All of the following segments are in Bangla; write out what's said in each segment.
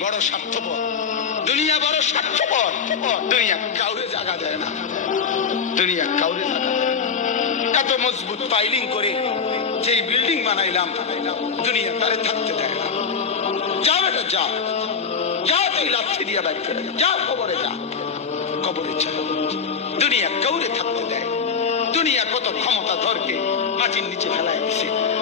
বড় স্বার্থপর? দুনিয়া বড় স্বার্থপর। দুনিয়া কাউরে জায়গা দেয় না। দুনিয়া কাউরে এত মজবুত করে যেই বিল্ডিং বানাইলাম, দুনিয়া তারে থাকতে দেয় না। যা বেটা, যা। যা তুই ফেলে যা, কবরে যা। কবরে যা। দুনিয়া কাউরে থাকতে দেয় দুনিয়া কত ক্ষমতা ধরকে মাটির নিচে ফেলায় দিছে।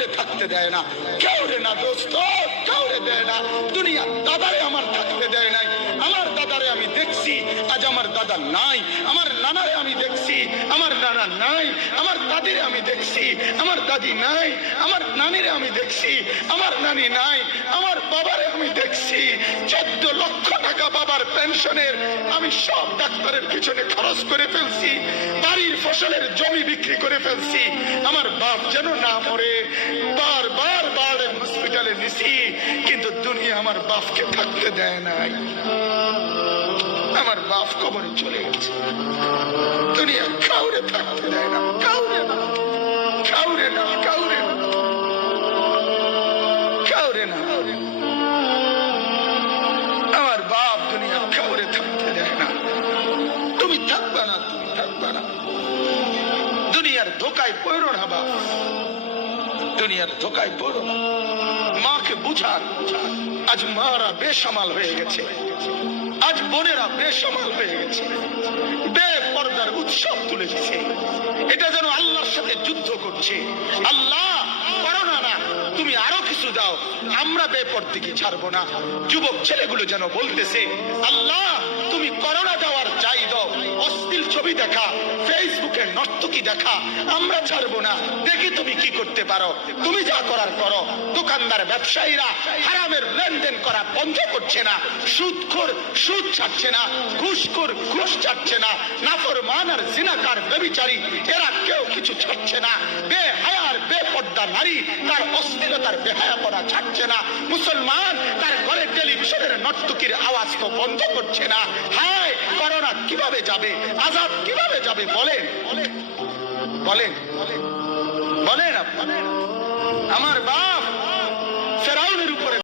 কাউরে থাকতে দেয় না, কাউরে না দোস্ত, কাউরে দেয় না। দুনিয়া দাদারে আমার থাকতে দেয় নাই। আমি দেখছি, আজ আমার দাদা নাই, আমার নানারে আমি দেখছি, আমার নানা নাই, আমার দাদিরে আমি দেখছি, আমার দাদি নাই, আমার নানিরে আমি দেখছি, আমার নানি নাই, আমার বাবারে আমি দেখছি, চোদ্দ লক্ষ টাকা বাবার পেনশনের আমি সব ডাক্তারের পিছনে খরচ করে ফেলছি, বাড়ির ফসলের জমি বিক্রি করে ফেলছি, আমার বাপ যেন না মরে, বার বার হসপিটালে নিছি, কিন্তু দুনিয়া আমার বাপকে থাকতে দেয় নাই। কবরে চলে গেছে। দুনিয়া কাউরে থাকতে দেয় না, কাউরে না কাউরে না কাউরে না কাউরে না। আমার বাপ দুনিয়া কাউরে থাকতে দেয় না। তুমি থাকবা না, তুমি থাকবা না। দুনিয়ার ধোকায় পড়ো না বাপ। দুনিয়ার ধোকায় পড়ো না। বুঝান, আজ মারা বেসামাল হয়ে গেছে। আজ বোনেরা বেসামাল হয়ে গেছে। উৎসব তুলে দিছে। এটা যেন আল্লাহর সাথে যুদ্ধ করছে। আল্লাহ করো না না তুমি আরও কিছু দাও। আমরা বেপর্দিকে ছাড়বো না। যুবক ছেলেগুলো যেন বলতেছে, আল্লাহ, তুমি করোনা দেওয়ার চাই দাও অশ্লীল ছবি দেখা ফেসবুকে নর্তকি দেখা, আমরা ছাড়বো না। দেখি তুমি কি করতে পারো। তুমি যা করার করো। দোকানদার, ব্যবসায়ীরা হারামের লেনদেন করা বন্ধ করছে না। সুদখোর, সুদ ছাড়ছে না। ঘুষখোর, ঘুষ ছাড়ছে না। নাফরমান আর জিনাকার বেবিচারী এরা কেউ কিছু ছাড়ছে না। বেহায়ার, বেপর্দা নারী, তার অস্থিরতার বেহায়া করা ছাড়ছে না। মুসলমান, তার ঘরে টেলিভিশনের নর্তকীর আওয়াজ তো বন্ধ করছে না। হায় কীভাবে যাবে? আজাদ কীভাবে যাবে? বলেন। বলেন। বলেন। বলেন। আমার বাপ